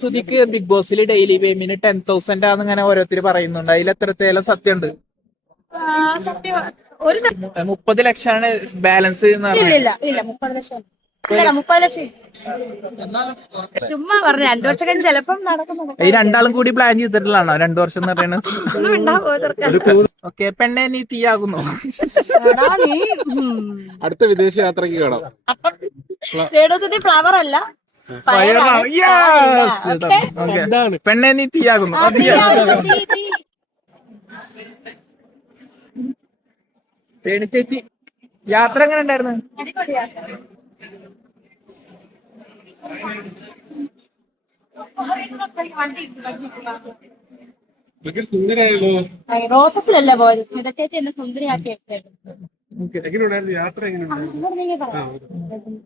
സുധിക്ക് big ബോസിൽ daily payment ten thousand ആണെന്ന് ഇങ്ങനെ ഓരോരുത്തർ പറയുന്നുണ്ട്. അതിൽ എത്രത്തേലും സത്യമുണ്ട്? സത്യം. ഒരു ത- മുപ്പത് ലക്ഷമാണ് ബാലൻസ് എന്ന് ഇല്ല ഇല്ല ഇല്ല മുപ്പത് ലക്ഷം. ഇല്ല മുപ്പത് ലക്ഷം ചുമ്മാ പറഞ്ഞു രണ്ടു വർഷം കഴിഞ്ഞ് ചിലപ്പം നടക്കും ഈ രണ്ടാളും കൂടി പ്ലാൻ ചെയ്തിട്ടുള്ളതാണോ? രണ്ടു വർഷം എന്ന് പറയുന്നത് ഒന്നും ഉണ്ടാവോ ചെറുക്കൻ? ഓക്കെ പെണ്ണെ നീ തീയാകുന്നു. എടാ, നീ ഉം. അടുത്ത വിദേശ യാത്രയ്ക്ക് കാണാം. രേണുസുതി ഫ്ലവർ അല്ല. ഫയറാണ്. പെണ്ണെ നീ തീയാകുന്നു. ആ, തീ, ആ, തീ, തീ. രേണു ചേച്ചി യാത്ര എങ്ങനെ ഉണ്ടായിരുന്നു? റോസസിലല്ല പോയത്. സ്മിത ചേച്ചി എന്നെ സുന്ദരിയാക്കി യാത്ര എങ്ങനെയുണ്ടായിരുന്നു.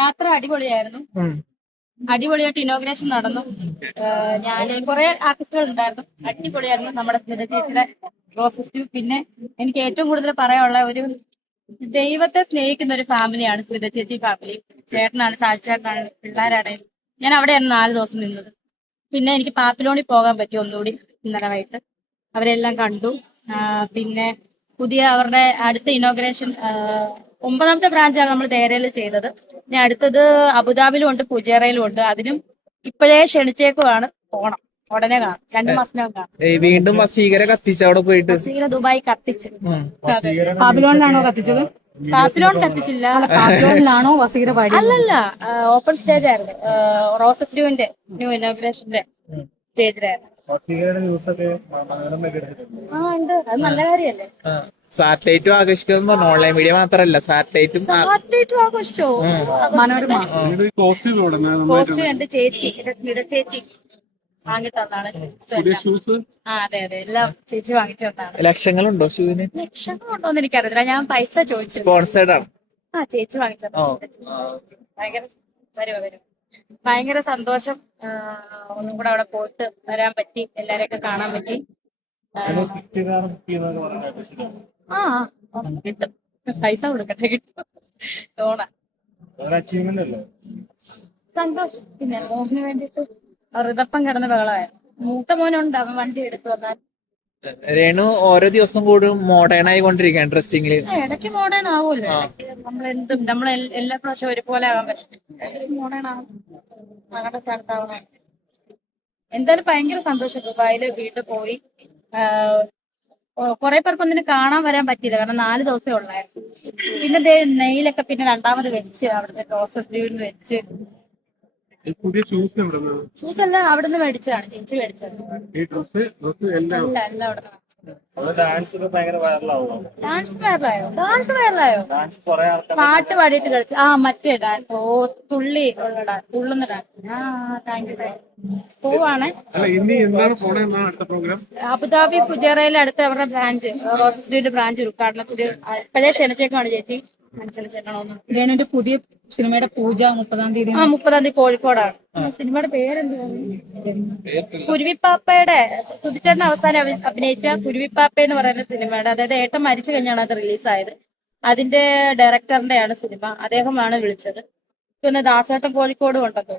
യാത്ര അടിപൊളിയായിരുന്നു. അടിപൊളിയായിട്ട് ഇനോഗ്രേഷൻ നടന്നു. ഞാൻ കുറെ ആർട്ടിസ്റ്റുകൾ ഉണ്ടായിരുന്നു. അടിപൊളിയായിരുന്നു നമ്മുടെ സ്മിത ചേച്ചിയുടെ റോസസ് പിന്നെ എനിക്ക് ഏറ്റവും കൂടുതൽ പറയാനുള്ള ഒരു ദൈവത്തെ സ്നേഹിക്കുന്ന ഒരു ഫാമിലിയാണ് സ്മിത ചേച്ചി ഫാമിലി ചേട്ടനാണ് സാധിച്ചേട്ടനാണ് പിള്ളേരാണെങ്കിലും ഞാൻ അവിടെയായിരുന്നു നാല് ദിവസം നിന്നത്. പിന്നെ എനിക്ക് പാപ്പിലോണി പോകാൻ പറ്റി ഒന്നുകൂടി ഇന്നലെ വൈകിട്ട്. അവരെല്ലാം കണ്ടു. പിന്നെ പുതിയ അവരുടെ അടുത്ത ഇനോഗ്രേഷൻ ഒമ്പതാമത്തെ ബ്രാഞ്ചാണ് നമ്മൾ ദേരയിൽ ചെയ്തത്. ഇനി അടുത്തത് അബുദാബിലും ഉണ്ട് പുജേറയിലും ഉണ്ട് അതിനും ഇപ്പോഴേ ക്ഷണിച്ചേക്കുവാണ് പോണം ഉടനെ കാണാം. രണ്ടു മാസത്തിനകം കാണാം. വീണ്ടും വസീകര കത്തിച്ച് അവിടെ പോയിട്ട്? വസീകര ദുബായ് കത്തിച്ച്. ബാബിലോണിലാണോ കത്തിച്ചത്? ബാബിലോൺ കത്തിച്ചില്ല. ബാബിലോണിലാണോ വസീര പാടി അല്ലല്ല ഓപ്പൺ സ്റ്റേജ് ആയിരുന്നു. റോസസ് ഡ്യൂവിന്റെ ന്യൂ ഇനോഗ്രേഷന്റെ സ്റ്റേജിലായിരുന്നു ആ ഉണ്ട്. അത് നല്ല കാര്യല്ലേ ആ. സാറ്റലൈറ്റും ആകർഷിക്കുന്നു ഓൺലൈൻ മീഡിയ മാത്രല്ല സാറ്റലൈറ്റും ലക്ഷങ്ങളുണ്ടോ ആഘോഷിച്ചോ? മനോരമ. കോസ്റ്റ്യൂം എന്റെ ചേച്ചി എന്റെ ചേച്ചി വാങ്ങി തന്നാണ്. ആ അതെ അതെ. എല്ലാം ചേച്ചി വാങ്ങിച്ചു തന്നാണ്. ലക്ഷങ്ങളുണ്ടോ ഷൂവിന് ലക്ഷങ്ങളുണ്ടോന്ന് എനിക്കറിയില്ല ഞാൻ പൈസ ചോദിച്ചു സ്പോൺസേഡ് ആണ്. ആ ചേച്ചി വാങ്ങിച്ചു വരുവ ഭയങ്കര സന്തോഷം. ഒന്നും കൂടെ അവിടെ പോയിട്ട് വരാൻ പറ്റി. എല്ലാരെയൊക്കെ കാണാൻ പറ്റി. ആ, കിട്ടും. പൈസ കൊടുക്കട്ടെ കിട്ടും. ലോണ സന്തോഷം. പിന്നെ മോഹന് വേണ്ടിട്ട് ഹൃദപ്പം കിടന്ന ബഹളമായ മൂത്ത മോനുണ്ട് അവൻ വണ്ടി എടുത്തു വന്നാൽ. രേണു ഓരോ ദിവസം കൂടും മോഡേൺ ആയിക്കൊണ്ടിരിക്കുകയാണ് കൊണ്ടിരിക്കാൻ ഡ്രസ്സിംഗിൽ ഇടയ്ക്ക് മോഡേൺ ആവുമല്ലോ. നമ്മളെന്തും നമ്മൾ എല്ലാ പ്രാവശ്യം ഒരുപോലെ ആകാൻ പറ്റും. മോഡേൺ ആവും. ഞങ്ങളുടെ സ്ഥലത്താവണം. എന്തായാലും ഭയങ്കര സന്തോഷം. ദുബായിൽ വീട്ടിൽ പോയി. കുറെ പേർക്ക് ഒന്നിനും കാണാൻ വരാൻ പറ്റിയില്ല. കാരണം നാല് ദിവസമേ ഉള്ളായിരുന്നു. പിന്നെ നെയിലൊക്കെ പിന്നെ രണ്ടാമത് വെച്ച് അവിടുത്തെ പ്രോസസ് ഡ്യൂന്ന് വെച്ച്. ഷൂസ് എല്ലാം അവിടുന്ന് മേടിച്ചതാണ്. ചേച്ചി മേടിച്ചത് എല്ലാം എല്ലാം അവിടെ ഡാൻസ് വൈറലായോ ഡാൻസ് വൈറലായോ ഡാൻസ് കുറെ പാട്ട് പാടിയിട്ട് കളിച്ചു. ആ മറ്റേ ഡാൻസ് ഓ തുള്ളി ഉള്ള ഡാൻസ് തുള്ളുന്ന ഡാൻസ് ആ താങ്ക് യു പോവാണ്. ഇനി എന്താണ് പോണേ? അടുത്ത പ്രോഗ്രാം അബുദാബി പുജേറയിലെ അടുത്ത് അവരുടെ ബ്രാഞ്ച് റോസ് ബ്രാഞ്ച് ഉദ്ഘാടനത്തിന് ഇപ്പോഴേ ക്ഷണിച്ചേക്കാണ് ചേച്ചി. മനുഷ്യനെ ചെല്ലണമെന്ന് രേണുവിന്റെ പുതിയ സിനിമയുടെ പൂജ മുപ്പതാം തീയതി ആ മുപ്പതാം തീയതി കോഴിക്കോടാണ്. സിനിമയുടെ പേരെന്താണ് കുരുവിപ്പാപ്പയുടെ കുതിച്ചേട്ടൻ അവസാനം അഭിനയിച്ച കുരുവിപ്പാപ്പ എന്ന് പറയുന്ന സിനിമയുടെ അതായത് ഏട്ടൻ മരിച്ചു കഴിഞ്ഞാണ് അത് റിലീസായത്. അതിന്റെ ഡയറക്ടറിന്റെയാണ് സിനിമ. അദ്ദേഹമാണ് വിളിച്ചത്. പിന്നെ ദാസേട്ടൻ കോഴിക്കോടും ഉണ്ടല്ലോ.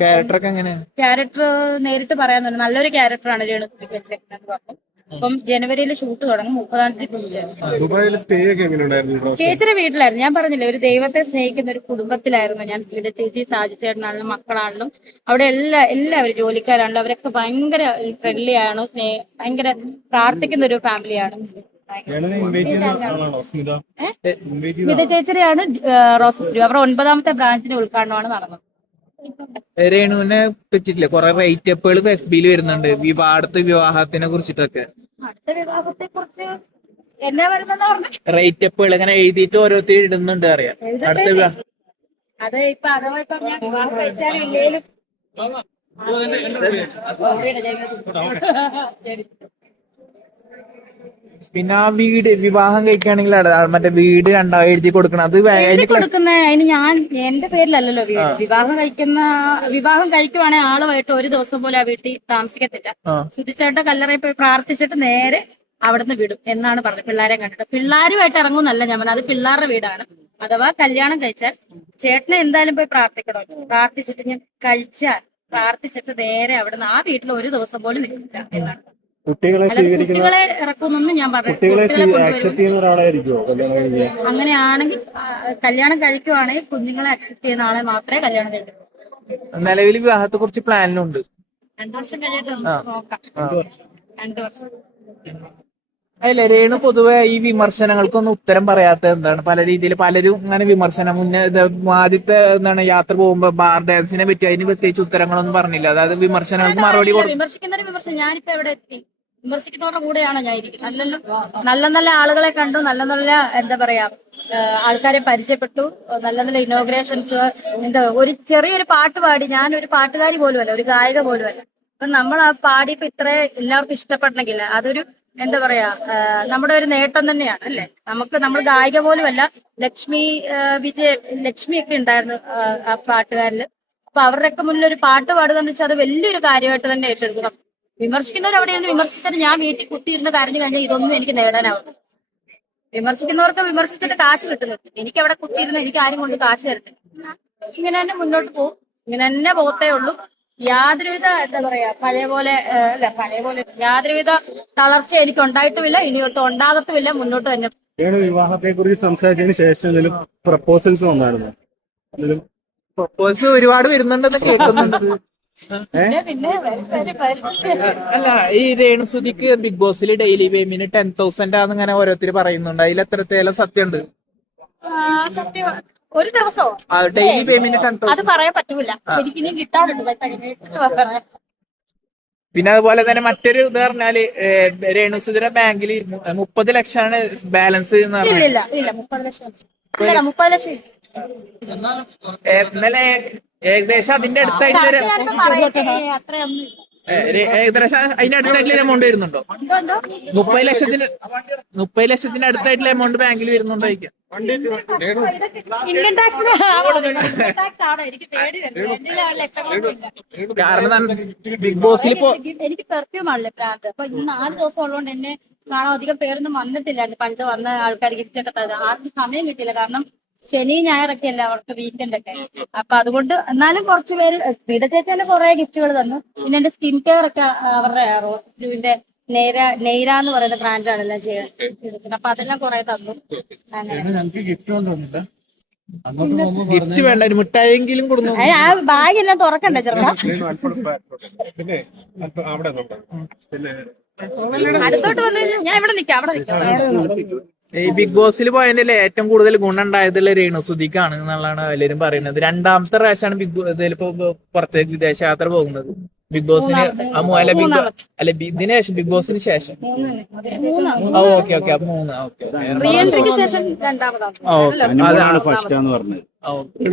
ക്യാരക്ടർ ഒക്കെ എങ്ങനെ ക്യാരക്ടർ നേരിട്ട് പറയാൻ തന്നെ നല്ലൊരു ക്യാരക്ടറാണ് രേണു സുധിക്ക് എന്ന് പറഞ്ഞു അപ്പം ജനുവരിയിൽ ഷൂട്ട് തുടങ്ങും മുപ്പതാം തീയതി ചേച്ചിയുടെ വീട്ടിലായിരുന്നു. ഞാൻ പറഞ്ഞില്ലേ ഒരു ദൈവത്തെ സ്നേഹിക്കുന്ന ഒരു കുടുംബത്തിലായിരുന്നു ഞാൻ. സ്മിത ചേച്ചി സാജി ചേട്ടനാണെങ്കിലും മക്കളാണെങ്കിലും അവിടെ എല്ലാ എല്ലാവരും ജോലിക്കാരാണെങ്കിലും അവരൊക്കെ ഭയങ്കര ഫ്രണ്ട്ലി ആണ് സ്നേഹ ഭയങ്കര പ്രാർത്ഥിക്കുന്ന ഒരു ഫാമിലിയാണ് സ്മിത ചേച്ചിയുടെയാണ് റോസസ് അവരുടെ ഒൻപതാമത്തെ ബ്രാഞ്ചിന്റെ ഉദ്ഘാടനമാണ് നടന്നത്. രേണുവിനെ പറ്റിട്ടില്ല? കുറെ റേറ്റപ്പുകൾ എഫ് ബിയിൽ വരുന്നുണ്ട്. വിവാഹത്തെ വിവാഹത്തിനെ കുറിച്ചിട്ടൊക്കെ. അടുത്ത വിവാഹത്തെ കുറിച്ച് എന്നാ വരുന്നെന്ന് പറഞ്ഞു? റേറ്റപ്പുകൾ ഇങ്ങനെ എഴുതിയിട്ട് ഓരോരുത്തർ ഇടുന്നുണ്ട് അറിയാം. അടുത്ത വിവാഹം അത് ഇപ്പൊ അഥവാ ഇപ്പൊ ഞാൻ വിവാഹം കഴിച്ചാലും ഇല്ലേലും ശരി പിന്നെ ആ വീട് വിവാഹം കഴിക്കുകയാണെങ്കിൽ മറ്റേ വീട് രണ്ടാ എഴുതി കൊടുക്കണം. അത് എഴുതി കൊടുക്കുന്ന? അതിന് ഞാൻ എന്റെ പേരിലല്ലല്ലോ വീട്. വിവാഹം കഴിക്കുന്ന വിവാഹം കഴിക്കുവാണെങ്കിൽ ആളുമായിട്ട് ഒരു ദിവസം പോലും ആ വീട്ടിൽ താമസിക്കത്തില്ല. ആ. കല്ലറയിൽ പോയി പ്രാർത്ഥിച്ചിട്ട് നേരെ അവിടുന്ന് വിടും എന്നാണ് പറഞ്ഞത് പിള്ളേരെ കണ്ടിട്ട്. പിള്ളേരുമായിട്ട് ഇറങ്ങുന്നല്ല ഞാൻ പറഞ്ഞത്. അത് പിള്ളേരുടെ വീടാണ്. അഥവാ കല്യാണം കഴിച്ചാൽ ചേട്ടനെ എന്തായാലും പോയി പ്രാർത്ഥിക്കണം. പ്രാർത്ഥിച്ചിട്ട് ഞാൻ കഴിച്ചാൽ പ്രാർത്ഥിച്ചിട്ട് നേരെ അവിടുന്ന് ആ വീട്ടിൽ ഒരു ദിവസം പോലും നിൽക്കില്ല എന്നാണ്. കുട്ടികളെ സ്വീകരിക്കുന്ന കുട്ടികളെ ഞാൻ പറഞ്ഞു കുട്ടികളെ ആക്സെപ്റ്റ് ചെയ്യുന്ന ഒരാളായിരിക്കുമോ കല്യാണം അങ്ങനെയാണെങ്കിൽ കല്യാണം കഴിക്കുവാണെങ്കിൽ കുഞ്ഞുങ്ങളെ അക്സെപ്റ്റ് ചെയ്യുന്ന ആളെ മാത്രമേ കല്യാണം കഴിക്കൂ നിലവിൽ വിവാഹത്തെ കുറിച്ച് പ്ലാനിലുണ്ട്. രണ്ടു വർഷം കഴിഞ്ഞിട്ട് നമുക്ക് നോക്കാം. രണ്ടു വർഷം. അല്ല രേണു പൊതുവെ ഈ വിമർശനങ്ങൾക്കൊന്നും ഉത്തരം പറയാത്ത എന്താണ്? പല രീതിയിൽ പലരും ഇങ്ങനെ വിമർശനം മുന്നേ ആദ്യത്തെ എന്താണ് യാത്ര പോകുമ്പോ ബാർ ഡാൻസിനെ പറ്റി അതിന് പ്രത്യേകിച്ച് ഉത്തരങ്ങളൊന്നും പറഞ്ഞില്ല. അതായത് വിമർശനങ്ങൾക്ക് മറുപടി കൊടുക്കും വിമർശനം. ഞാനിപ്പോ എവിടെ എത്തി? വിമർശിക്കുന്നവരുടെ കൂടെയാണ് ഞാൻ ഇരിക്കുന്നത്. നല്ലല്ലോ നല്ല നല്ല ആളുകളെ കണ്ടു നല്ല നല്ല എന്താ പറയാ ആൾക്കാരെ പരിചയപ്പെട്ടു. നല്ല നല്ല ഇനോഗ്രേഷൻസ് എന്താ ഒരു ചെറിയൊരു പാട്ട് പാടി. ഞാൻ ഒരു പാട്ടുകാരി പോലുമല്ല ഒരു ഗായിക പോലുമല്ല. അപ്പൊ നമ്മൾ ആ പാടിയപ്പോ ഇത്ര എല്ലാവർക്കും ഇഷ്ടപ്പെടണമെങ്കിൽ അതൊരു എന്താ പറയാ നമ്മുടെ ഒരു നേട്ടം തന്നെയാണ് അല്ലെ? നമുക്ക് നമ്മൾ ഗായിക പോലുമല്ല ലക്ഷ്മി വിജയ് ലക്ഷ്മി ഒക്കെ ഉണ്ടായിരുന്നു ആ, പാട്ടുകാരിൽ അപ്പൊ അവരുടെയൊക്കെ മുന്നിൽ ഒരു പാട്ട് പാടുക എന്ന് വെച്ചാൽ അത് വലിയൊരു കാര്യമായിട്ട് തന്നെ ഏറ്റെടുക്കണം വിമർശിക്കുന്നവർ അവിടെ ഇരുന്ന് വിമർശിച്ചിട്ട് ഞാൻ വീട്ടിൽ കുത്തിയിരുന്ന് കരഞ്ഞു കഴിഞ്ഞാൽ ഇതൊന്നും എനിക്ക് നേടാനാവും വിമർശിക്കുന്നവർക്ക് വിമർശിച്ചിട്ട് കാശ് കിട്ടുന്നു. എനിക്ക് അവിടെ കുത്തിയിരുന്ന് എനിക്ക് ആരും കൊണ്ട് കാശ് തരുന്നില്ല ഇങ്ങനെ തന്നെ മുന്നോട്ട് പോകും. ഇങ്ങനെ തന്നെ പോകത്തേ ഉള്ളൂ. യാതൊരുവിധ എന്താ പറയാ പഴയ പോലെ അല്ല പഴയ പോലെ യാതൊരുവിധ തളർച്ച എനിക്ക് ഉണ്ടായിട്ടുമില്ല ഇനിയൊട്ട് ഉണ്ടാകത്തുമില്ല. മുന്നോട്ട് തന്നെ വിവാഹത്തെ കുറിച്ച് സംസാരിച്ചതിന് ശേഷം എന്തെങ്കിലും പ്രപ്പോസൽസ് വന്നായിരുന്നു? പ്രപ്പോസൽസ് പ്രപ്പോസൽ ഒരുപാട് വരുന്നുണ്ടെന്ന് കേൾക്കുന്നുണ്ട്. അല്ല ഈ രേണുസുതിക്ക് ബിഗ് ബോസിൽ ഡെയിലി പേയ്മെന്റ് ടെൻ തൗസൻഡ് ആണെന്ന് ഇങ്ങനെ ഓരോരുത്തർ പറയുന്നുണ്ട്. അതിൽ എത്രത്തേലും സത്യമുണ്ട്. ഒരു ദിവസോ? ഡെയിലി പേയ്മെന്റ് ടെൻ അത് തൗസൻഡ് പറയാൻ പറ്റൂല. കിട്ടാറുണ്ട്. പിന്നെ അതുപോലെ തന്നെ മറ്റൊരു ഇത് പറഞ്ഞാൽ ഏഹ്, രേണുസുതിയുടെ ബാങ്കിൽ മുപ്പത് ലക്ഷമാണ് ബാലൻസ് എന്ന് ഇല്ല മുപ്പത് ലക്ഷം. ഇന്നലെ ഏകദേശം അതിന്റെ അടുത്തായിട്ട് ഒരു- ഏകദേശം അതിന്റെ അടുത്തായിട്ടുള്ള എമൗണ്ട് വരുന്നുണ്ടോ? മുപ്പത് ലക്ഷത്തിന് മുപ്പത് ലക്ഷത്തിന്റെ അടുത്തായിട്ടുള്ള എമൗണ്ട് ബാങ്കിൽ വരുന്നുണ്ടോ ഇൻകം ടാക്സിന് കാരണം ബിഗ് ബോസിൽ ഇപ്പോ എനിക്ക് പെർഫ്യൂം ആണല്ലേ പ്രാന്ത് അപ്പൊ നാല് ദിവസം ഉള്ളതുകൊണ്ട് എന്നെ കാണാൻ അധികം പേരൊന്നും വന്നിട്ടില്ലായിരുന്നു പണ്ട് വന്ന ആൾക്കാർ ഗിഫ്റ്റ് ഒക്കെ തരാം ആർക്കും സമയം കിട്ടിയില്ല. കാരണം ശനി ഞായറൊക്കെ അല്ല അവർക്ക് വീക്കെൻഡ് ഒക്കെ. അപ്പൊ അതുകൊണ്ട് എന്നാലും കുറച്ചു പേര് സ്പീഡ ചേച്ചി തന്നെ കുറെ ഗിഫ്റ്റുകൾ തന്നു. പിന്നെ എന്റെ സ്കിൻ കെയർ ഒക്കെ അവരുടെ റോസ് ബ്ലൂവിന്റെ നെയ്ര നെയ്ര എന്ന് പറയുന്ന ബ്രാൻഡാണ് എല്ലാം ചെയ്യാൻ അപ്പൊ അതെല്ലാം കുറെ തന്നു. ഗിഫ്റ്റ് വേണ്ട ഒരു മിഠായെങ്കിലും കൊടുക്കും ആ ബാഗ് എല്ലാം തുറക്കണ്ടേ ചെറുക്കാ അടുത്തോട്ട് വന്നു കഴിഞ്ഞാൽ ഞാൻ ഇവിടെ നിക്കാം അവിടെ നിക്കാം. ഈ ബിഗ് ബോസിൽ പോയതിന്റെ ഏറ്റവും കൂടുതൽ ഗുണം ഉണ്ടായതുള്ള രേണുസുതിക്കാണ് എന്നുള്ളതാണ് എല്ലാവരും പറയുന്നത്. രണ്ടാമത്തെ പ്രാവശ്യമാണ് ബിഗ് ബോസ് ഇതിലിപ്പോ പുറത്തേക്ക് വിദേശയാത്ര പോകുന്നത്. ബിഗ് ബോസിന് അല്ല ബിഗ് അല്ല ഇതിന് ശേഷം ബിഗ് ബോസിന് ശേഷം. ഓക്കെ ഓക്കെ അപ്പൊ മൂന്ന് ഓക്കെ രേണു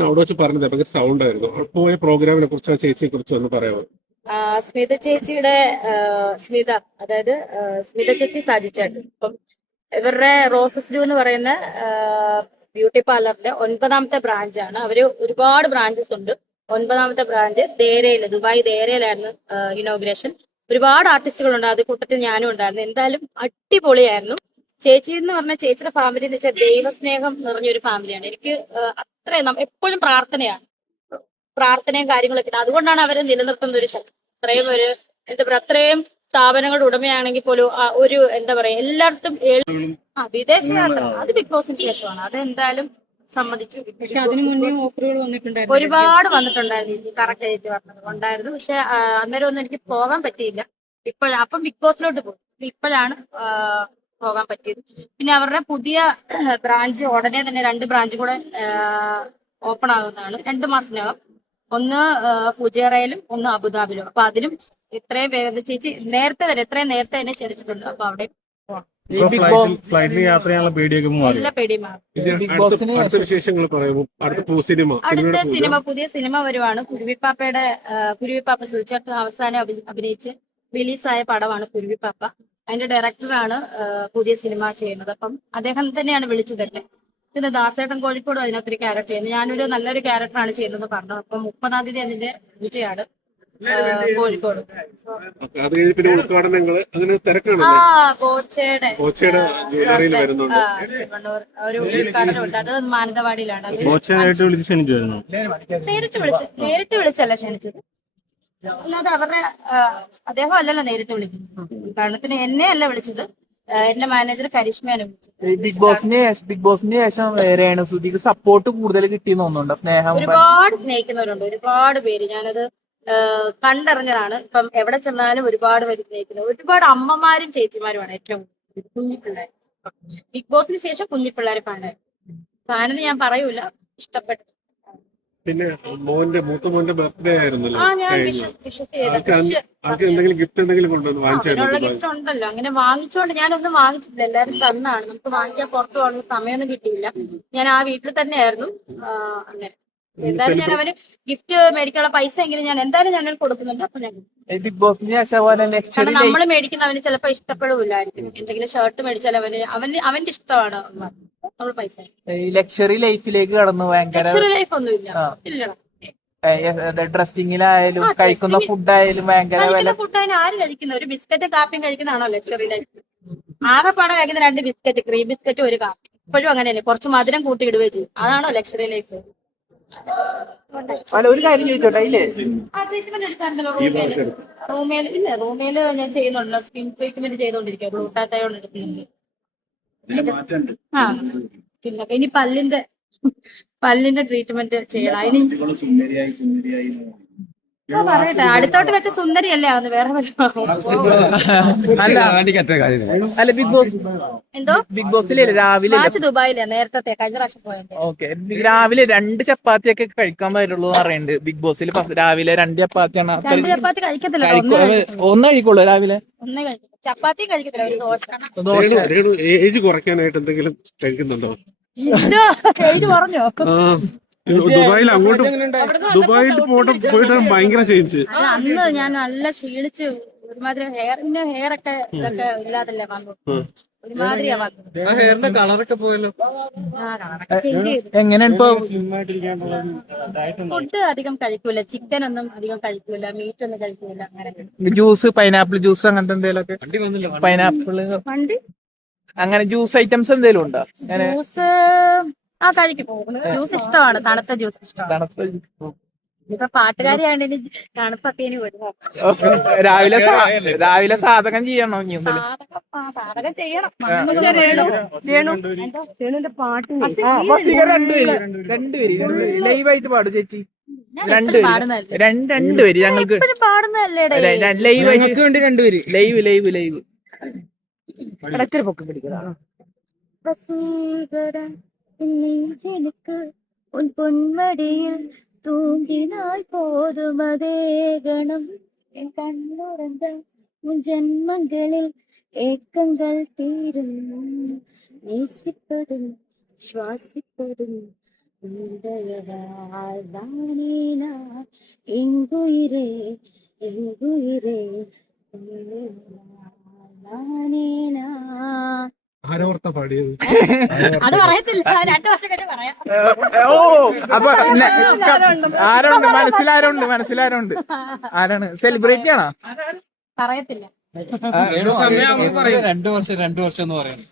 അവിടെ വെച്ച് പറഞ്ഞത് സൗണ്ട് ആയിരുന്നു. പോയ പ്രോഗ്രാമിനെ കുറിച്ച് ആ ചേച്ചിയെ കുറിച്ച് ഒന്ന് പറയാമോ? സ്മിത ചേച്ചിയുടെ സ്മിത അതായത് സ്മിത ചേച്ചി സാജിച്ചാട്ട് ഇപ്പം ഇവരുടെ റോസസ് ഡ്യൂ എന്ന് പറയുന്ന ബ്യൂട്ടി പാർലറിന്റെ ഒൻപതാമത്തെ ബ്രാഞ്ചാണ് അവർ ഒരുപാട് ബ്രാഞ്ചസ് ഉണ്ട്. ഒൻപതാമത്തെ ബ്രാഞ്ച് ദേരയിൽ ദുബായ് ദേരയിലായിരുന്നു ഇനോഗ്രേഷൻ ഒരുപാട് ആർട്ടിസ്റ്റുകൾ ഉണ്ട്. അത് കൂട്ടത്തിൽ ഞാനും ഉണ്ടായിരുന്നു. എന്തായാലും അടിപൊളിയായിരുന്നു. ചേച്ചി എന്ന് പറഞ്ഞ ചേച്ചിയുടെ ഫാമിലി എന്ന് വെച്ചാൽ ദൈവസ്നേഹം നിറഞ്ഞൊരു ഫാമിലിയാണ് എനിക്ക് അത്രയും എപ്പോഴും പ്രാർത്ഥനയാണ്. പ്രാർത്ഥനയും കാര്യങ്ങളൊക്കെ അതുകൊണ്ടാണ് അവരെ നിലനിർത്തുന്ന ഒരു ശക്തി. അത്രയും ഒരു എന്താ പറയുക അത്രയും സ്ഥാപനങ്ങളുടെ ഉടമയാണെങ്കിൽ പോലും ഒരു എന്താ പറയാ എല്ലായിടത്തും ആ വിദേശ യാത്ര. അത് ബിഗ് ബോസിന് ശേഷമാണ്. അത് എന്തായാലും സമ്മതിച്ചു ഒരുപാട് വന്നിട്ടുണ്ടായിരുന്നു കറക്റ്റ് ആയിട്ട് പറഞ്ഞത് ഉണ്ടായിരുന്നു പക്ഷെ അന്നേരം ഒന്നും എനിക്ക് പോകാൻ പറ്റിയില്ല. ഇപ്പോഴ അപ്പം ബിഗ് ബോസിലോട്ട് പോയി. ഇപ്പോഴാണ് പോകാൻ പറ്റിയത്. പിന്നെ അവരുടെ പുതിയ ബ്രാഞ്ച് ഉടനെ തന്നെ രണ്ട് ബ്രാഞ്ച് കൂടെ ഓപ്പൺ ആകുന്നതാണ്. രണ്ട് മാസത്തിനകം. ഒന്ന് ഫുജേറയിലും ഒന്ന് അബുദാബിലും അപ്പൊ അതിനും ഇത്രയും വേഗം ചേച്ചി നേരത്തെ തന്നെ ഇത്രയും നേരത്തെ തന്നെ ക്ഷണിച്ചിട്ടുണ്ട്. അപ്പൊ അവിടെ ഫ്ലൈറ്റിൽ യാത്ര ചെയ്യാനുള്ള പേടിയൊക്കെ മാറി. എല്ലാ പേടിയും മാറും. ബിഗ് അടുത്ത അടുത്ത വിശേഷങ്ങൾ സിനിമ അടുത്ത സിനിമ പുതിയ സിനിമ വരുവാണ്. കുരുവിപ്പാപ്പയുടെ ആ, കുരുവിപ്പാപ്പ സുചേട്ടൻ അവസാനം അഭി- അഭിനയിച്ച് റിലീസായ പടമാണ് കുരുവിപ്പാപ്പ. അതിന്റെ ഡയറക്ടറാണ് ആ, പുതിയ സിനിമ ചെയ്യുന്നത്. അപ്പം അദ്ദേഹം തന്നെയാണ് വിളിച്ചത് എന്നെ പിന്നെ ദാസേട്ടൻ കോഴിക്കോട് അതിനകത്തൊരു ക്യാരക്ടർ ചെയ്യുന്നു. ഞാനൊരു നല്ലൊരു ക്യാരക്ടറാണ് ചെയ്യുന്നത് പറഞ്ഞു. അപ്പം മുപ്പതാം തീയതി അതിന്റെ വിജയാണ്. കോഴിക്കോട്. അത് കഴിഞ്ഞ് പിന്നെ ഉദ്ഘാടനങ്ങൾ അങ്ങനെ തിരക്കാണ് ബോച്ചയുടെ വരുന്നുണ്ട്. ഒരു ഉദ്ഘാടനമുണ്ട് അത് മാനന്തവാടിയിലാണ്. അത് കോച്ചായിട്ട് വിളിച്ച് ക്ഷണിച്ചായിരുന്നു നേരിട്ട് വിളിച്ച് നേരിട്ട് വിളിച്ചല്ല ക്ഷണിച്ചത്. അല്ലാതെ അവരുടെ അദ്ദേഹം അല്ലല്ലോ നേരിട്ട് വിളിക്കുന്നത്. ഉദ്ഘാടനത്തിന് എന്നെ അല്ല വിളിച്ചത്. എന്റെ മാനേജർ കരിഷ്മയാണ് വിളിച്ചത് ബിഗ് ബോസിന് ബിഗ് ബോസിന് ശേഷം രേണുസുതിക്ക് സപ്പോർട്ട് കൂടുതൽ കിട്ടിയെന്ന് തോന്നുന്നുണ്ടോ? സ്നേഹം ഒരുപാട് സ്നേഹിക്കുന്നവരുണ്ട്. ഒരുപാട് പേര്. ഞാനത് കണ്ടറിഞ്ഞതാണ്. ഇപ്പം എവിടെ ചെന്നാലും ഒരുപാട് പേര് ഒരുപാട് അമ്മമാരും ചേച്ചിമാരുമാണ് ഏറ്റവും കുഞ്ഞിപ്പിള്ളേർ ബിഗ് ബോസിന് ശേഷം കുഞ്ഞിപ്പിള്ളേരെ ഫാനായി ഫാനെന്ന് ഞാൻ പറയൂല. ഇഷ്ടപ്പെട്ടു. പിന്നെ മോന്റെ മൂത്ത മോന്റെ ബർത്ത്ഡേ ആയിരുന്നല്ലോ. എന്തെങ്കിലും ഗിഫ്റ്റ് എന്തെങ്കിലും കൊണ്ടുവന്ന് അതിനുള്ള വാങ്ങിച്ചായിരുന്നു ഗിഫ്റ്റ് ഉണ്ടല്ലോ. അങ്ങനെ വാങ്ങിച്ചോണ്ട് ഞാനൊന്നും വാങ്ങിച്ചിട്ടില്ല. എല്ലാരും തന്നാണ്. നമുക്ക് വാങ്ങിക്കാൻ പുറത്തു പോകാനുള്ള സമയമൊന്നും കിട്ടിയില്ല. ഞാൻ ആ വീട്ടിൽ തന്നെയായിരുന്നു. അങ്ങനെ. എന്തായാലും ഞാൻ അവന് ഗിഫ്റ്റ് മേടിക്കാനുള്ള പൈസ എങ്കിലും ഞാൻ എന്തായാലും ഞാൻ അവന് കൊടുക്കുന്നുണ്ട്. അപ്പൊ ഞാൻ കൊടുക്കും. ബിഗ് ബോസിന് ശേഷം നമ്മൾ മേടിക്കുന്ന അവന് ചിലപ്പോ ഇഷ്ടപ്പെടില്ലായിരിക്കും എന്തെങ്കിലും ഷർട്ട് മേടിച്ചാൽ അവന് അവന് അവന്റെ ഇഷ്ടമാണ്. നമ്മൾ പൈസ. ലക്ഷറി ലൈഫിലേക്ക് കടന്നു ഭയങ്കര ലക്ഷറി ലൈഫ് ഒന്നും ഇല്ല. ആ. ഇല്ലടാ. ഡ്രസ്സിങ്ങിലായാലും കഴിക്കുന്ന ഫുഡായാലും അതിന് ആര് കഴിക്കുന്ന? ഒരു ബിസ്ക്കറ്റ് കാപ്പിയും കഴിക്കുന്നതാണോ ലക്ഷറി ലൈഫ് ആകെപ്പാടെ കഴിക്കുന്ന രണ്ട് ബിസ്ക്കറ്റ് ക്രീം ബിസ്ക്കറ്റ് ഒരു കാപ്പി. ഇപ്പോഴും അങ്ങനെ തന്നെ. കുറച്ച് മധുരം കൂട്ടി ഇടുകയും ചെയ്യും. അതാണോ ലക്ഷറി ലൈഫ് അല്ല ഒരു കാര്യം ചോദിച്ചോട്ടെ ഇല്ലേ? റൂമേൽ. ഇല്ല റൂമേൽ ഞാൻ ചെയ്യുന്നുണ്ടല്ലോ സ്കിൻ ട്രീറ്റ്മെന്റ് ചെയ്തോണ്ടിരിക്കും ഗ്ലൂട്ടാത്തയോൺ എടുക്കുന്നുണ്ട്. ആ സ്കിന്നൊക്കെ. ഇനി പല്ലിന്റെ പല്ലിന്റെ ട്രീറ്റ്മെന്റ് ചെയ്യണം. അതിന് ആ, പറയട്ടെ അടുത്തോട്ട് വെച്ച സുന്ദരിയല്ലേ ആവുന്നത് വേറെ വല്ലതും അല്ല. അല്ല ബിഗ് ബോസ്. എന്തോ? ബിഗ് ബോസിലെ രാവിലെ മാച്ച് ദുബായിലെ നേരത്തെ കഴിഞ്ഞ പ്രാവശ്യം പോയത് ഓക്കെ. രാവിലെ രണ്ട് ചപ്പാത്തിയൊക്കെ കഴിക്കാൻ പറ്റുള്ളൂ എന്ന് പറയുന്നുണ്ട് ബിഗ് ബോസിൽ രാവിലെ രണ്ട് ചപ്പാത്തിയാണ്. രണ്ട് ചപ്പാത്തി കഴിക്കത്തില്ല ഒന്ന് കഴിക്കൂ കഴിക്കുള്ളൂ രാവിലെ. ഒന്നേ കഴിക്കത്തില്ല. ചപ്പാത്തി കഴിക്കത്തില്ല ഒരു ദോശ. ഏജ് കുറയ്ക്കാനായിട്ട് എന്തെങ്കിലും കഴിക്കുന്നുണ്ടോ? ഏജ് പറഞ്ഞോ ദുബായിൽ അങ്ങോട്ട് ദുബായിൽ പോയിട്ട് പോയിട്ട് ഭയങ്കര ചേഞ്ച്. അന്ന് ഞാൻ നല്ല ക്ഷീണിച്ച് ഒരുമാതിരി ഹെയറിന് ഹെയർ ഒക്കെ ഇതൊക്കെ ഇല്ലാതല്ലേ വന്നു ഒരുമാതിരിയാ ഹെയറിന്റെ കളറൊക്കെ പോയല്ലോ. ഡയറ്റ് ഫുഡ് അധികം കഴിക്കൂല. ചിക്കൻ ഒന്നും അധികം കഴിക്കൂല. മീറ്റ് ഒന്നും കഴിക്കൂല. അങ്ങനെ ജ്യൂസ് പൈനാപ്പിൾ ജ്യൂസ് അങ്ങനത്തെ എന്തെങ്കിലുമൊക്കെ പൈനാപ്പിൾ വന്നില്ല പൈനാപ്പിൾ പണ്ട് അങ്ങനെ ജ്യൂസ് ഐറ്റംസ് എന്തെങ്കിലും ഉണ്ടോ? ജ്യൂസ് ആ കഴിക്കും. ജ്യൂസ് ഇഷ്ടമാണ്. തണുത്ത ജ്യൂസ് ഇഷ്ടമാണ്. ഇപ്പൊ പാട്ടുകാരിയാണ് ഇനി തണുപ്പൊക്കെ ഇനി വിടുക രാവിലെ രാവിലെ സാധകം ചെയ്യണോ? സാധകം ചെയ്യണം. രേണുവിന്റെ പാട്ട് ലൈവായിട്ട് പാടും ചേച്ചി. രണ്ട് രണ്ടുപേര് ഞങ്ങൾക്ക്. ലൈവായിട്ട് വേണ്ടി രണ്ടുപേര് ലൈവ് ലൈവ് ലൈവ് ഇടയ്ക്കൊരു പൊക്കി പിടിക്കുക நெஞ்சனுக்கு உன் பொன்மடியில் தூங்கினால் போதும் அதே கணம். என் கண்ணுறந்த உன் ஜென்மங்களில் ஏக்கங்கள் தீரும். நேசிப்பதும் சுவாசிப்பதும் வாழ்வானே எங்குயிரே எங்குயிரே வாழ்வானே ആരോർത്ത പാടിയത്. അത് പറയത്തില്ല. രണ്ടു വർഷം കഴിഞ്ഞ് പറയാം. ഓ അപ്പൊ നെ- ക- ആരുണ്ട്? മനസ്സിലാരുണ്ട്? മനസ്സിലാരുണ്ട്? ആരാണ്? സെലിബ്രിറ്റി ആണോ? പറയത്തില്ല. രണ്ടു വർഷം രണ്ടു വർഷം എന്ന് പറയുന്നത്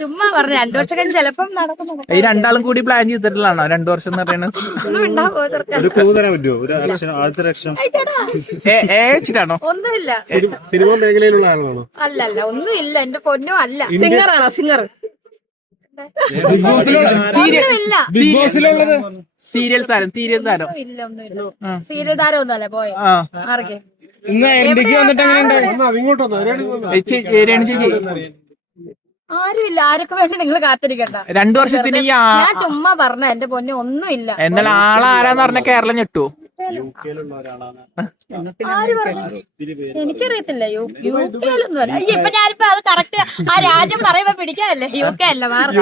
ചുമ്മാ പറഞ്ഞു രണ്ടു വർഷം കഴിഞ്ഞ് ചിലപ്പം നടക്കുന്നു. ഈ രണ്ടാളും കൂടി പ്ലാൻ ചെയ്തിട്ടുള്ളതാണോ രണ്ടു വർഷം എന്ന് പറയുന്നത്? ഒന്നുമില്ല. സിനിമ മേഖലയിലുള്ള ആളാണോ അല്ല അല്ല ഒന്നുമില്ല. എന്റെ പൊന്നോ അല്ല. സിംഗറാണോ? സിംഗർ. ഒന്നുമില്ല. ബിഗ് ബോസിലുള്ളത്? സീരിയൽ താരം സീരിയൽ താരം. ഇല്ല ഒന്നുമില്ല. സീരിയൽ താരം ഒന്നല്ലേ അല്ല പോയെ ആർക്കെ ഇന്ന് എന്തൊക്കെ വന്നിട്ട് എങ്ങനെ ഒന്ന് അതിങ്ങോട്ട് വന്നോ രേണു വന്നോ? ഏ, ചേ- ഏ, രേണു ആരുമില്ല ആരൊക്കെ വേണ്ടി നിങ്ങൾ കാത്തിരിക്കണ്ട. രണ്ടു വർഷത്തിന് ഞാൻ ചുമ്മാ പറഞ്ഞ എന്റെ പൊന്നെ ഒന്നുമില്ല. എന്നാൽ ആളാരാന്ന് പറഞ്ഞ കേരളം ഞെട്ടുവോ? യു കെയിലുള്ള ഒരാളാണ്. ആര് പറഞ്ഞു? എനിക്കറിയത്തില്ല യു യു കെയിലൊന്നും അല്ല. അയ്യോ ഇപ്പൊ ഞാനിപ്പോ അത് കറക്റ്റ് ആ രാജ്യം പറയുമ്പോ പിടിക്കാനല്ലേ? യു കെ അല്ല മാറി.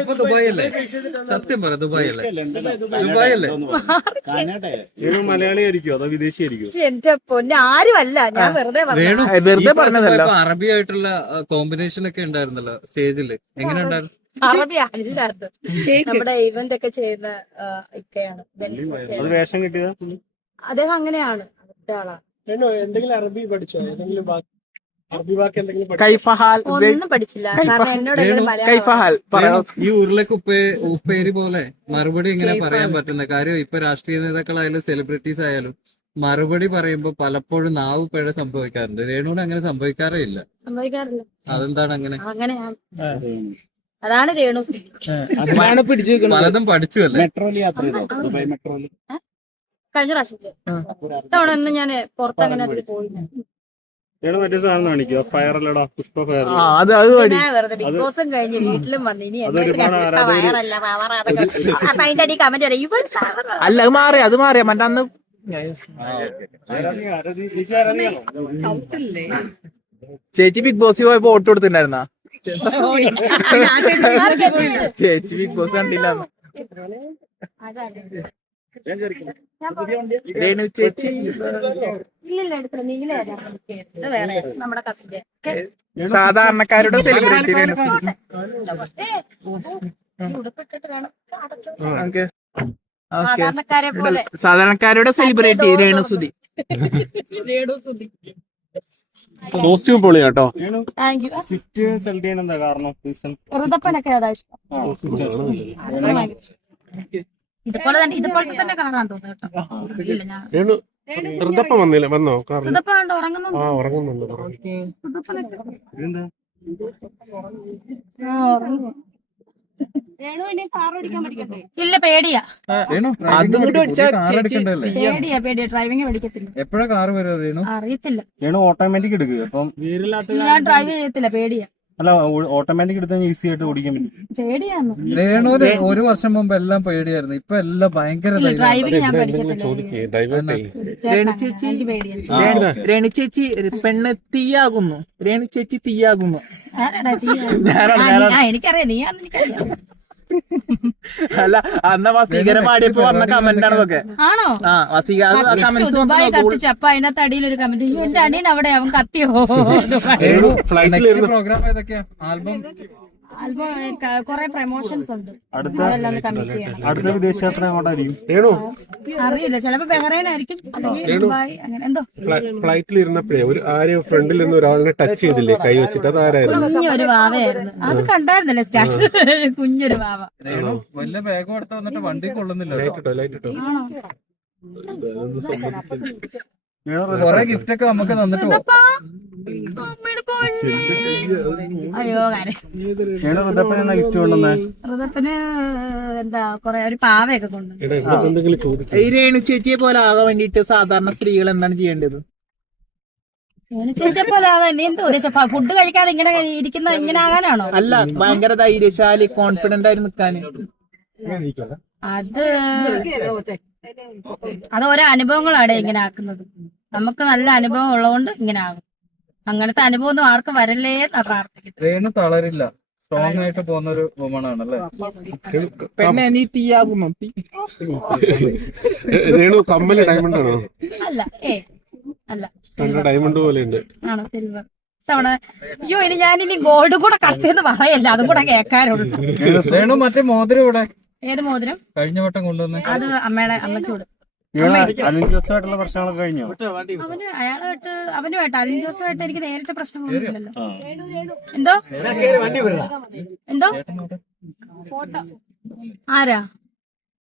അപ്പൊ ദുബായ് അല്ലേ? സത്യം പറ ദുബായ് അല്ലേ? ദുബായ് അല്ലേ? രേണു മലയാളി ആയിരിക്കും അതോ വിദേശി ആയിരിക്കും എന്റെ പൊന്നെ ആരുമല്ല. ഞാൻ വെറുതെ പറഞ്ഞു വെറുതെ പറഞ്ഞതല്ല. അറബി ആയിട്ടുള്ള കോമ്പിനേഷൻ ഒക്കെ ഉണ്ടായിരുന്നല്ലോ സ്റ്റേജിൽ എങ്ങനെ ഉണ്ടായിരുന്നു? അറബി അല്ലാത്ത നമ്മുടെ ഇവന്റ് ഒക്കെ ചെയ്യുന്ന ഇക്കയാണ്. അത് ഒക്കെയാണ്. വേഷം കിട്ടിയതാ? അദ്ദേഹം അങ്ങനെയാണ്. ആളാണ്. എന്തെങ്കിലും അറബി പഠിച്ചോ? ഏതെങ്കിലും വാക്ക് അറബി വാക്ക് എന്തെങ്കിലും പഠിച്ചോ? കൈഫഹാൽ ഒന്നും പഠിച്ചില്ല. കാരണം എന്നോട് എല്ലാവരും മലയാളം കൈഫഹാൽ പറയോ ഈ ഉരുളക്ക് ഉപ്പേ ഉപ്പേരി പോലെ മറുപടി ഇങ്ങനെ പറയാൻ പറ്റുന്ന കാര്യം ഇപ്പൊ രാഷ്ട്രീയ നേതാക്കളായാലും സെലിബ്രിറ്റീസ് ആയാലും മറുപടി പറയുമ്പോ പലപ്പോഴും നാവ് പിഴ സംഭവിക്കാറുണ്ട്. രേണുവിന് അങ്ങനെ സംഭവിക്കാറേ ഇല്ല. സംഭവിക്കാറില്ല. അതെന്താണ് അങ്ങനെ? അങ്ങനെയാണ് അതാണ് രേണു. സുധി. അതാണ് പിടിച്ചു വെക്കുന്നത് പലതും പഠിച്ചു അല്ലേ? മെട്രോയിൽ യാത്ര ചെയ്തോ? ദുബായ് മെട്രോയിൽ കഴിഞ്ഞ പ്രാവശ്യം ഇത്തവണ ഒന്നും ഞാൻ പുറത്ത് അങ്ങനെ അതിൽ പോയില്ല. മറ്റേ സാധനം ഫയർ അല്ലടാ പുഷ്പ ഫയർ. ആ അത് അത് പഠി ഞാൻ വെറുതെ ബിഗ് ബോസും കഴിഞ്ഞ് വീട്ടിലും വന്ന് ഇനി അല്ല അത് മാറിയ അത് മാറിയ മറ്റേ അന്ന് ചേച്ചി ബിഗ് ബോസ് പോയപ്പോ വോട്ട് കൊടുത്തിട്ടുണ്ടായിരുന്ന ചേച്ചി ബിഗ് ബോസ് കണ്ടില്ല. രേണു ചേച്ചി. ഇല്ലില്ല എടുത്തില്ല നീല ഇത് വേറെ നമ്മുടെ കസിന്റെ. സാധാരണക്കാരുടെ സെലിബ്രിറ്റി സാധാരണക്കാരെ പോലെ. സാധാരണക്കാരുടെ സെലിബ്രിറ്റി രേണുസുതി കോസ്റ്റ്യൂം പൊളി കേട്ടോ സ്വിഫ്റ്റ് സെലക്ട് ചെയ്യണെന്താ കാരണം? റീസൺ അതാ ഇഷ്ടം. ഇതുപോലെ തന്നെ ഇതുപോലത്തെ തന്നെ കാണാൻ തോന്നുന്നു ഇല്ല ഞാൻ ഋതപ്പം വന്നില്ല? വന്നോ? കാറിൽ. ഋതപ്പ കണ്ട്? ഉറങ്ങുന്നു ആ ഉറങ്ങുന്നുണ്ട് ഇല്ല പേടിയാ. പേടിയാ പേടിയാ ഡ്രൈവിംഗ് പഠിക്കത്തില്ല. എപ്പോഴാ കാറ് വരുന്നത് അറിയത്തില്ല. ഓട്ടോമാറ്റിക് എടുക്കുക ഡ്രൈവ് ചെയ്യത്തില്ല പേടിയാ. അല്ല ഓട്ടോമാറ്റിക് എടുത്താൽ ഈസി ആയിട്ട് ഓടിക്കാൻ പറ്റും. പേടിയാന്ന്. രേണുവിന് ഒരു വർഷം മുമ്പ് എല്ലാം പേടിയായിരുന്നു. ഇപ്പൊ എല്ലാം ഭയങ്കര. ഡ്രൈവിംഗ് ഞാൻ പഠിക്കത്തില്ല. രേണു ചേച്ചി. പെണ്ണ് തീയാകുന്നു. രേണു ചേച്ചി തീയാകുന്നു. ആ, നീ- ആ, എനിക്കറിയാം നീ എനിക്കറിയാം. അല്ല അന്ന് വസീകര പാടിയപ്പോ വന്ന കമന്റ് ആണ് ഇതൊക്കെ? ആണോ? ആ വസീക കത്തിച്ചു, കമന്റ്സ് ഒന്നും കത്തിച്ചു. അപ്പൊ അതിനകത്ത് അടിയിൽ ഒരു കമന്റ് എന്റെ അനിയൻ അവിടെ അവൻ കത്തിയോ? പ്രോഗ്രാം ഏതൊക്കെയാ? ആൽബം കൊറേ പ്രൊമോഷൻസ് ഉണ്ട്. അടുത്ത വിദേശ യാത്ര അറിയില്ല. ചിലപ്പോ ബഹ്റൈനായിരിക്കും. അല്ലെങ്കിൽ ദുബായ് അങ്ങനെ എന്തോ. ഫ്ലൈറ്റിൽ ഇരുന്നപ്പോഴേ ഒരു ആരെയും ഫ്രണ്ടിൽ നിന്ന് ഒരാളിനെ ടച്ച് ചെയ്തില്ലേ? കൈ വെച്ചിട്ട് അത് ആരായിരുന്നു? കുഞ്ഞൊരു വാവയായിരുന്നു. അത് കണ്ടായിരുന്നല്ലേ സ്റ്റാർട്ട് കുഞ്ഞൊരു വാവ. വലിയ ബാഗ് എടുത്ത് വന്നിട്ട് വണ്ടി കൊള്ളുന്നില്ല. ലൈറ്റ് ഇട്ടോ ലൈറ്റ് ഇട്ടോ? കൊറേ ഗിഫ്റ്റ് ഒക്കെ നമുക്ക് തന്നിട്ട്. അയ്യോ ഗിഫ്റ്റ് കൊണ്ടുവന്നേ? ഋതപ്പന് എന്താ കൊറേ ഒരു പാവയൊക്കെ ഈ രേണു ചേച്ചിയെ പോലെ ആകാൻ വേണ്ടിട്ട് സാധാരണ സ്ത്രീകൾ എന്താണ് ചെയ്യേണ്ടത്? ഫുഡ് കഴിക്കാതെ ഇങ്ങനെ ഇരിക്കുന്ന ഇങ്ങനെ ആകാനാണോ? അല്ല ഭയങ്കര ധൈര്യശാലി കോൺഫിഡന്റ് ആയി നിൽക്കാന് അത് അത് ഓരോ അനുഭവങ്ങളാണ് ഇങ്ങനെ ആക്കുന്നത്. നമുക്ക് നല്ല അനുഭവം ഉള്ളതുകൊണ്ട് ഇങ്ങനെ ആകും. അങ്ങനത്തെ അനുഭവം ഒന്നും ആർക്കും വരല്ലേ പ്രാർത്ഥിക്കുന്നു. തളരില്ല. സ്ട്രോങ് ആയിട്ട് പോകുന്ന ഒരു വുമൺ ആണല്ലേ? പെണ്ണെ നീ തീയാകുന്നു. രേണു കമ്മൽ ഡയമണ്ട് ആണോ? അല്ല ഏ അല്ല ഡയമണ്ട് പോലെ ഉണ്ട് ആണോ സിൽവർ തവണ അയ്യോ ഇനി ഞാൻ ഇനി ഗോൾഡ് കൂടെ കഷ്ടയെന്ന് പറയല്ല? അതും കൂടെ കേൾക്കാനുള്ളൂ. മറ്റേ മോതിരം ഇവിടെ ഏത് മോതിരം? കഴിഞ്ഞ വട്ടം കൊണ്ടുവന്ന അത് അമ്മയുടെ അമ്മയ്ക്ക് കൊടുത്തു. രേണു അലിഞ്ചോസുമായിട്ടുള്ള പ്രശ്നങ്ങളൊക്കെ കഴിഞ്ഞോ? അവന് അയാളായിട്ട് അവനുമായിട്ട് അലിൻ ജോസുമായിട്ട് എനിക്ക് നേരത്തെ പ്രശ്നമൊന്നുമില്ലല്ലോ എന്തോ? എന്തോ? ആരാ?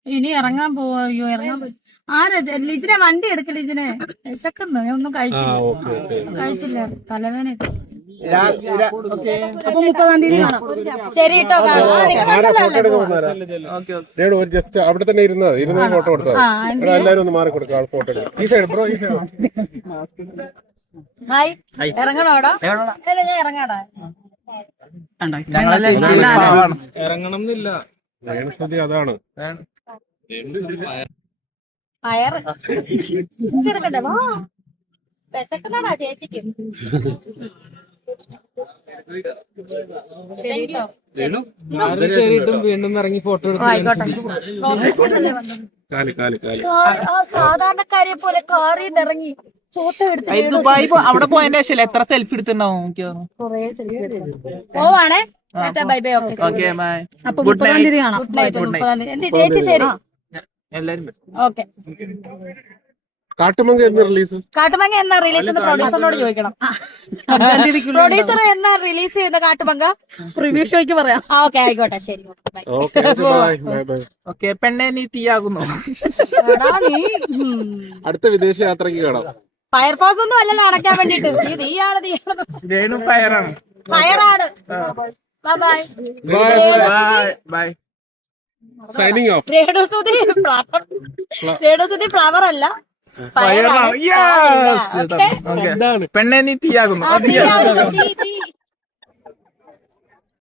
ഇനി ഇറങ്ങാൻ പോവോ. അയ്യോ ഇറങ്ങാൻ ആരാ? ലിജിനെ വണ്ടി എടുക്ക ലിജിനെ. വിശക്കുന്നു. ഞാൻ ഒന്നും കഴിച്ചില്ല. കഴിച്ചില്ല. ഓക്കെ ശരി കേട്ടോ ഒരു ജസ്റ്റ് അവിടെ തന്നെ ഇരുന്നത് ഇരുന്ന ഫോട്ടോ കൊടുത്താൽ ആ എല്ലാരും ഒന്ന് മാറി കൊടുക്കാം ആൾ ഫോട്ടോ എടുക്കാം. ഈ സൈഡ് ബ്രോ ഈ സൈഡ് ഹായ്. ഇറങ്ങണോടാ അല്ല ഞാൻ ഇറങ്ങാടാ. ഇറങ്ങണം. എന്നില്ല അതാണ്. വാ. ചേച്ചിക്ക്. വീണ്ടും ഇറങ്ങി ഫോട്ടോ സാധാരണക്കാരെ പോലെ കാറിൽ ഇറങ്ങി ഫോട്ടോ എടുത്ത് ഈ ദുബായ് അവിടെ പോയതിന്റെ ശേഷം എത്ര സെൽഫി എടുത്തിട്ടുണ്ടാവും പോവാണേ? Bye bye okay okay bye. അപ്പൊ മുപ്പതാം തീയതി കാണാം. ചേച്ചി ശരി. എല്ലാരും ഓക്കെ. കാട്ടുമങ്ക എന്ന റിലീസ് കാട്ടുമങ്ക എന്ന റിലീസ് ചെയ്യുന്ന പ്രൊഡ്യൂസറിനോട് ചോദിക്കണം. പ്രൊഡ്യൂസർ എന്ന റിലീസ് ചെയ്യുന്ന കാട്ടുമങ്ക റിവ്യൂ ഷോയ്ക്ക് പറയാം. ഓക്കെ ആയിക്കോട്ടെ ശരി. Bye. Okay bye bye bye okay പെണ്ണെ നീ തീയാകുന്നു. എടാ, നീ അടുത്ത വിദേശ യാത്രയ്ക്ക് കാണാം. ഫയർഫോഴ്സ് ഒന്നും അല്ലല്ലോ അടയ്ക്കാൻ വേണ്ടിട്ട് നീ തീയാണ് രേണു ഫയറാണ്. ഫയറാണ്. Bye bye bye bye signing off Renusuthi flower Renusuthi flower അല്ല. പെണ്ണെ നീ തീയാകുന്നു.